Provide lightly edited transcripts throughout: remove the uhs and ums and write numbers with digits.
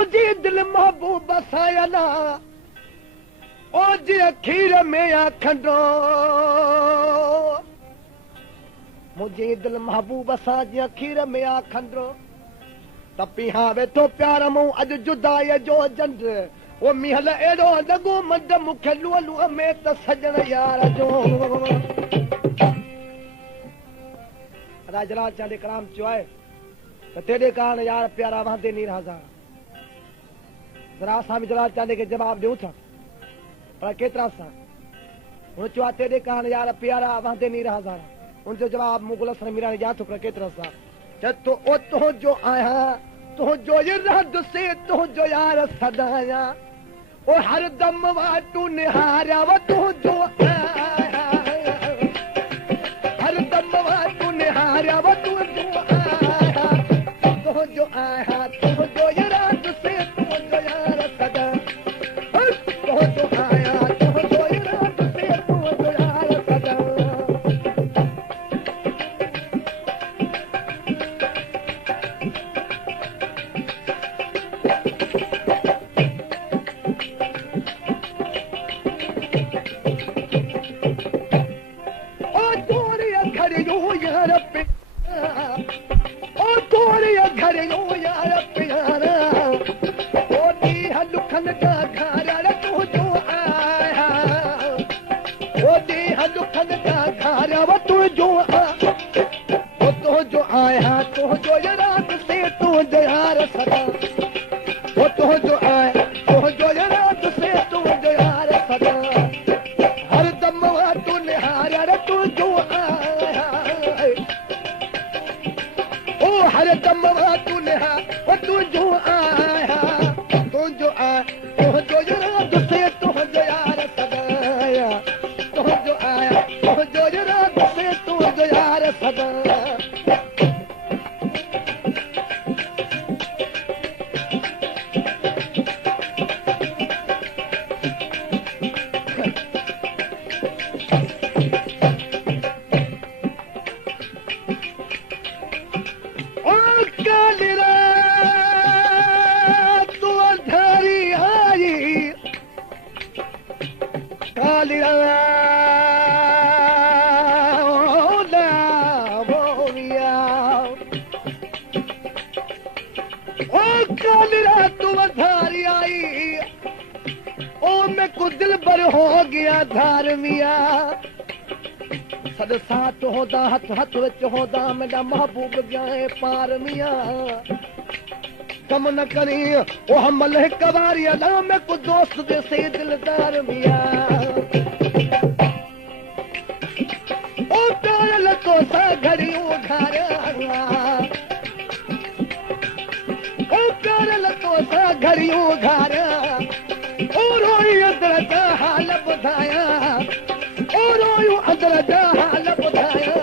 मुझे दिल महबूब सायला ओ जी खीर में आखंडो मुझे दिल महबूब सा जी खीर में आखंडो तपी हाँ वेठो प्यार मूं अज जुदाई जो जंड वो मिहल एड़ो लॻो मंड मूंखे लूअ लूअ में त सजण यार जो राजराज चांडे कलाम चयो आहे त तेरे कारण यार प्यारा वांदे नी राजा जरा असां बि जलाल चांडे खे जवाब ॾियूं था पर केतिरा सां हुन चयो आहे तेरे कारण यार प्यारा वांदे नी राजा उनजो जवाब मुगल हसन मीरानी ॾियां थो पर केतिरा सां चए तो ओ तुंहिंजो आहियां तुंहिंजो इरादो से तुंहिंजो यार सदाया ओ हर दम वाटू निहारिया व तुंहिंजो हर दम वाटू निहारिया व तुंहिंजो आहियां तुंहिंजो इरादो से तुंहिंजो यार सदा तुंहिंजो आहियां तुंहिंजो इरादो से तुंहिंजो यार सदा हथ विच होदा मेरा महबूब जाए पार मिया कम न करी ओ हमल हिक बारी अला में को दोस्त दे से दिलदार मिया ओ काल तो सा घड़ी उधार ओ काल तो सा घड़ी उधार ओ रोई अंदर जा हाल बुधाया ओ रोई अंदर जा हाल बुधाया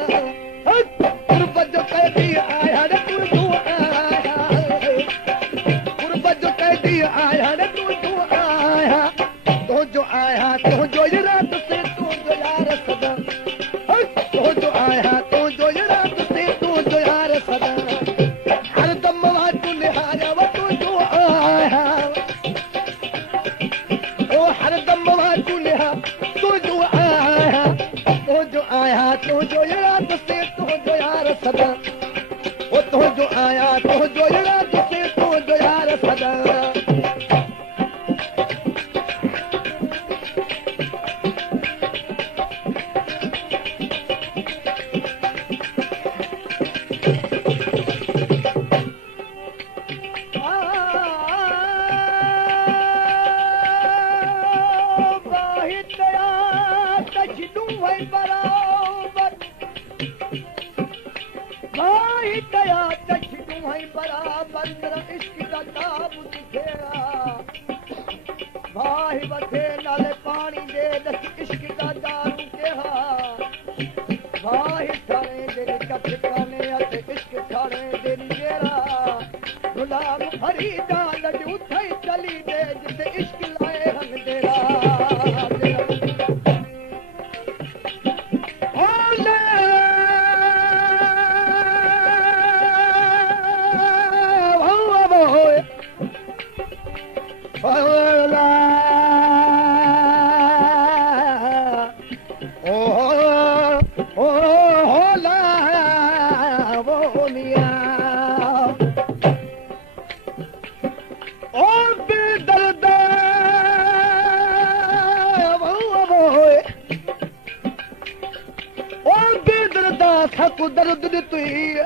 दर्द ॾिठी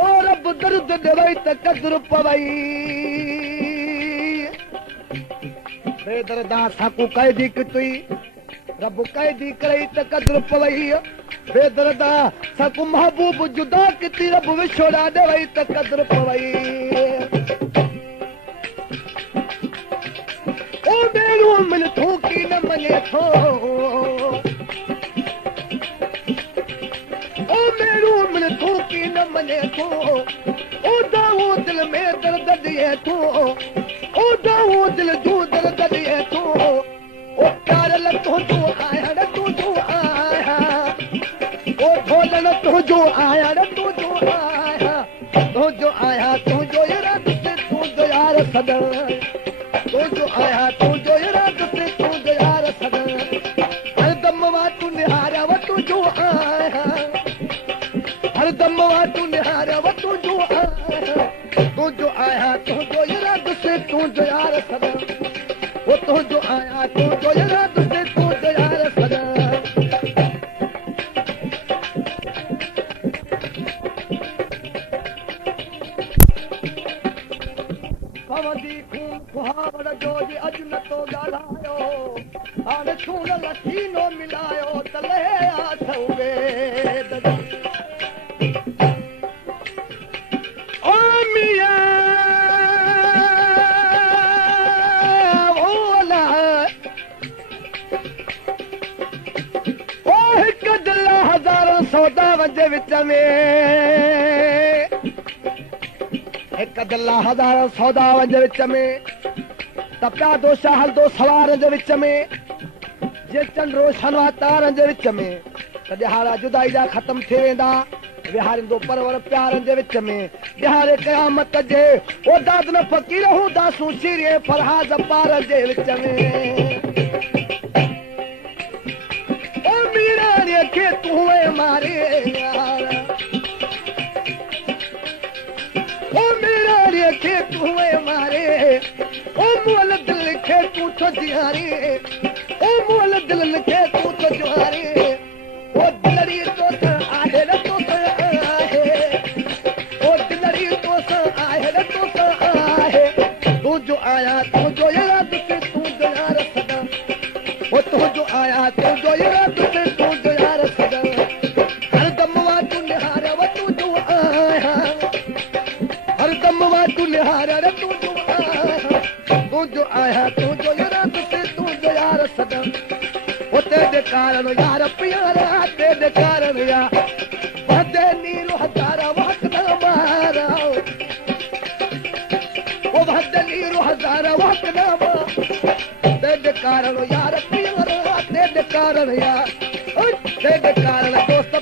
ओ रब दर्द ॾेवई त कदुर पवई बेदर्दा साकू कैदी कतई रब कैदी करई त कदुर पवई बेदर्दा साकू महबूब जुदा कती रब विछोड़ा ॾेवई त कदुर पवई ओ बेरू मिल थो की न मञे थो मने थो ओ दाऊ दिल में दर्द दिए थो ओ दाऊ दिल जो दर्द दिए थो ओ प्यार लतो जो आया रे तू जो आया ओ ढोलन तू जो आया रे तू जो आया तू जो इराद से तू जो यार सदा तू जो आया तू जो इराद से तू जो यार सदा हर दम वा तू निहारा व तू जो आया हर दम वा तू निहारा व तू जो आया तू जो इराद से तू जो यार सदा वो तू जो आया तू जो इराद से तू जो यार सदा पवंदी खून कुहावड़ जो जी अज न तो ॻाल्हायो हाणे छूण लथीनो मिलायो त ले आथवे सौदा वंजे विच में हिक दिल हज़ार सौदा वंजे विच में त पिया दोषा हलंदो सवार जे विच में जे चंड रोशन वा तारनि जे विच में त ॾिहाड़ा जुदाई जा ख़तम थी वेंदा विहारींदो परवर प्यारनि जे विच में ॾिहाड़े क़यामत जे ओ दाद न फ़कीर हूंदा सूशीरे फरहाज़ पार जे विच में के तू मारे यार ओ मेरा के तू मारे ओ मोल दिल के तू तो जियारे ओ मोल दिल के तू तो जियारे ओ दिलरी तो आहे रे तो आहे ओ दिलरी तो आहे रे तो आहे तू जो आया तू जो याद से तू जो यार सदा ओ तू जो आया तू जो याद से तू जो हर दम वा तू निहारा व तू जो आया हर दम वा तू निहारा रे तू जो आया तू जो इराद से तू जो यार सदा ओ तेरे कारण यार प्यारा तेरे कारण यार बदे नीरो हजारा वक्त न मारा ओ बदे नीरो हजारा वक्त न मारा तेरे कारण यार प्यारा तेरे कारण यार तेरे कारण दोस्त